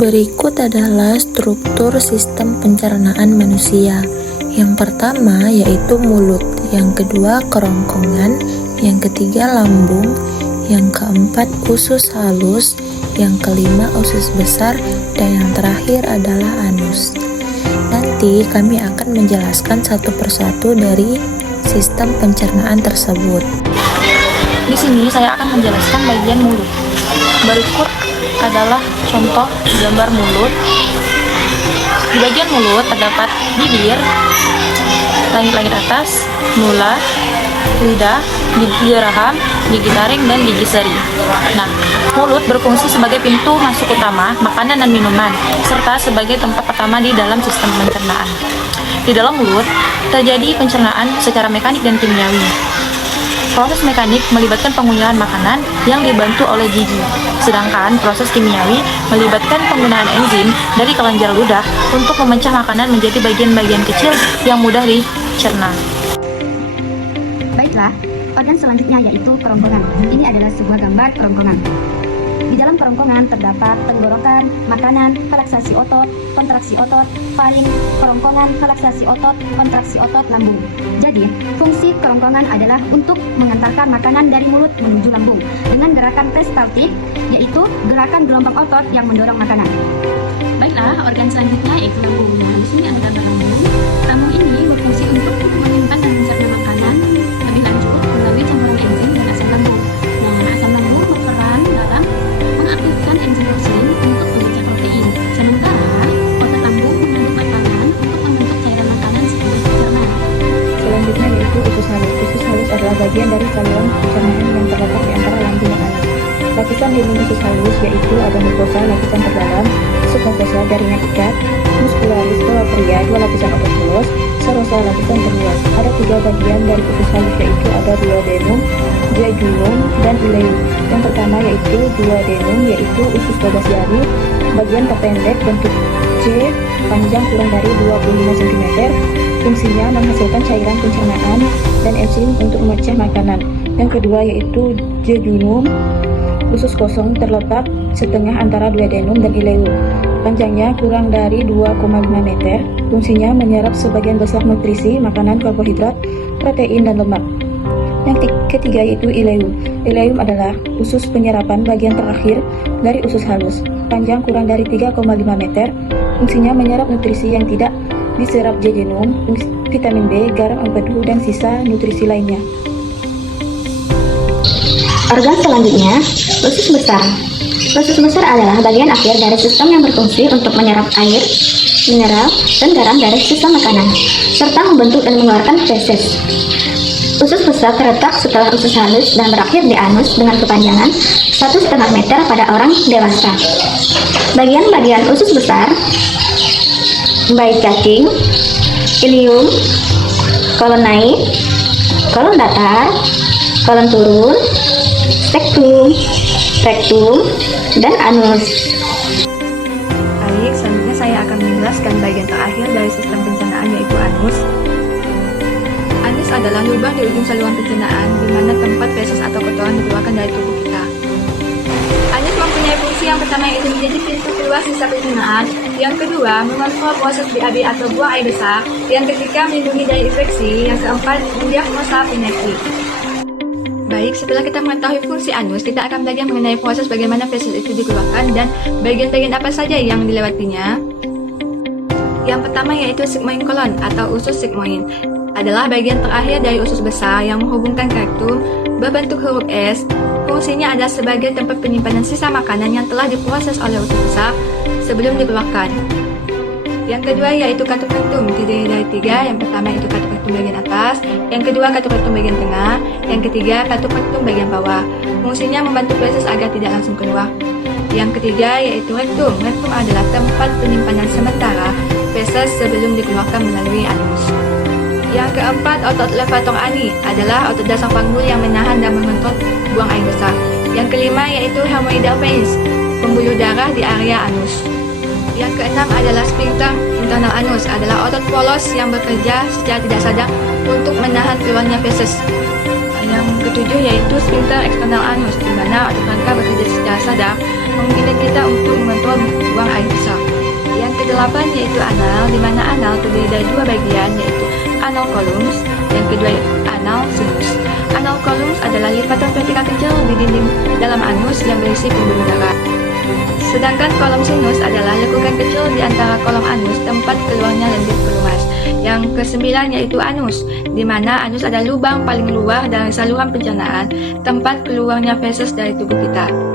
Berikut adalah struktur sistem pencernaan manusia. Yang pertama yaitu mulut, yang kedua kerongkongan, yang ketiga lambung, yang keempat usus halus, yang kelima usus besar, dan yang terakhir adalah anus. Nanti kami akan menjelaskan satu persatu dari sistem pencernaan tersebut. Di sini saya akan menjelaskan bagian mulut. Berikut adalah contoh gambar mulut. Di bagian mulut terdapat bibir, langit-langit atas, mulut, lidah, gigi rahang, gigi taring, dan gigi seri. Nah, mulut berfungsi sebagai pintu masuk utama makanan dan minuman, serta sebagai tempat pertama di dalam sistem pencernaan. Di dalam mulut terjadi pencernaan secara mekanik dan kimiawi. Proses mekanik melibatkan pengunyah makanan yang dibantu oleh gigi, sedangkan proses kimiawi melibatkan penggunaan enzim dari kelenjar ludah untuk memecah makanan menjadi bagian-bagian kecil yang mudah dicerna. Baiklah, organ selanjutnya yaitu kerongkongan. Ini adalah sebuah gambar kerongkongan. Di dalam kerongkongan terdapat tenggorokan, makanan, relaksasi otot, kontraksi otot, faring, kerongkongan, relaksasi otot, kontraksi otot, lambung. Jadi, fungsi kerongkongan adalah untuk mengantarkan makanan dari mulut menuju lambung dengan gerakan peristaltik, yaitu gerakan gelombang otot yang mendorong makanan. Baiklah, organ selanjutnya yaitu lambung. Nah, di sini ada gambar lambung. Lambung ini berfungsi untuk menyimpan dan mencerna makanan lebih lanjut melalui campuran enzim dan asam lambung. Nah, asam lambung berperan dalam mengaktifkan enzim leusin untuk memecah protein. Sementara otot lambung mengandung makanan untuk membentuk cairan makanan sebelum dicerna. Selanjutnya yaitu usus halus. Usus halus adalah bagian dari saluran pencernaan yang terletak di antara lambung dan anus. Lapisan dinding usus halus yaitu ada mukosa lapisan terdalam, submukosa jaringan ikat, muscularis bawah pria, dua lapisan otot mulus, serosa lapisan terluar. Ada tiga bagian dari usus halus yaitu ada duodenum, jejunum, dan ileum. Yang pertama yaitu duodenum, yaitu usus 12 jari, bagian terpendek bentuk C, panjang kurang dari 25 cm. Fungsinya menghasilkan cairan pencernaan dan enzim untuk memecah makanan. Yang kedua yaitu jejunum, usus kosong terletak setengah antara duodenum dan ileum. Panjangnya kurang dari 2,5 meter. Fungsinya menyerap sebagian besar nutrisi, makanan, karbohidrat, protein, dan lemak. Yang ketiga yaitu ileum. Ileum adalah usus penyerapan bagian terakhir dari usus halus. Panjang kurang dari 3,5 meter. Fungsinya menyerap nutrisi yang tidak diserap jejunum, vitamin B, garam, empedu, dan sisa nutrisi lainnya. Organ selanjutnya, usus besar. Usus besar adalah bagian akhir dari sistem yang berfungsi untuk menyerap air, mineral, dan garam dari sisa makanan, serta membentuk dan mengeluarkan feses. Usus besar terletak setelah usus halus dan berakhir di anus dengan kepanjangan 1,5 meter pada orang dewasa. Bagian-bagian usus besar baik cacing, ilium, kolon naik, kolon datar, kolon turun, sektum, rektum, dan anus. Baik, selanjutnya saya akan menjelaskan bagian terakhir dari sistem pencernaan yaitu anus. Anus adalah lubang di ujung saluran pencernaan di mana tempat feses atau kotoran dikeluarkan dari tubuh kita. Anus mempunyai fungsi yang pertama yaitu menjadi pintu keluar sisa pencernaan, yang kedua mengontrol proses BAB atau buang air besar, yang ketiga melindungi dari infeksi, yang keempat mendiagnosa penyakit. Baik, setelah kita mengetahui fungsi anus, kita akan belajar mengenai proses bagaimana feses itu dikeluarkan dan bagian-bagian apa saja yang dilewatinya. Yang pertama yaitu sigmoid kolon atau usus sigmoid. Adalah bagian terakhir dari usus besar yang menghubungkan rektum berbentuk huruf S. Fungsinya adalah sebagai tempat penyimpanan sisa makanan yang telah diproses oleh usus besar sebelum dikeluarkan. Yang kedua yaitu katup rektum, terdiri dari tiga. Yang pertama yaitu katup rektum bagian atas, yang kedua katup rektum bagian tengah, yang ketiga katup rektum bagian bawah. Fungsinya membantu feses agar tidak langsung keluar. Yang ketiga yaitu rektum. Rektum adalah tempat penyimpanan sementara feses sebelum dikeluarkan melalui anus. Yang keempat, otot levator ani adalah otot dasar panggul yang menahan dan mengontrol buang air besar. Yang kelima yaitu hemorrhoidal veins, pembuluh darah di area anus. Yang keenam adalah sphincter internal anus, adalah otot polos yang bekerja secara tidak sadar untuk menahan keluarnya feses. Yang ketujuh yaitu sphincter eksternal anus, di mana otot rangka bekerja secara sadar memungkinkan kita untuk mengontrol buang air besar. Yang kedelapan yaitu anal, di mana anal terdiri dari dua bagian yaitu anal columns, yang kedua yaitu anal sinus. Anal columns adalah lipatan vertikal kecil di dinding dalam anus yang berisi pembuluh darah. Sedangkan kolom sinus adalah lekukan kecil di antara kolom anus tempat keluarnya lendir pelumas. Yang kesembilan yaitu anus, di mana anus adalah lubang paling luar dari saluran pencernaan, tempat keluarnya feses dari tubuh kita.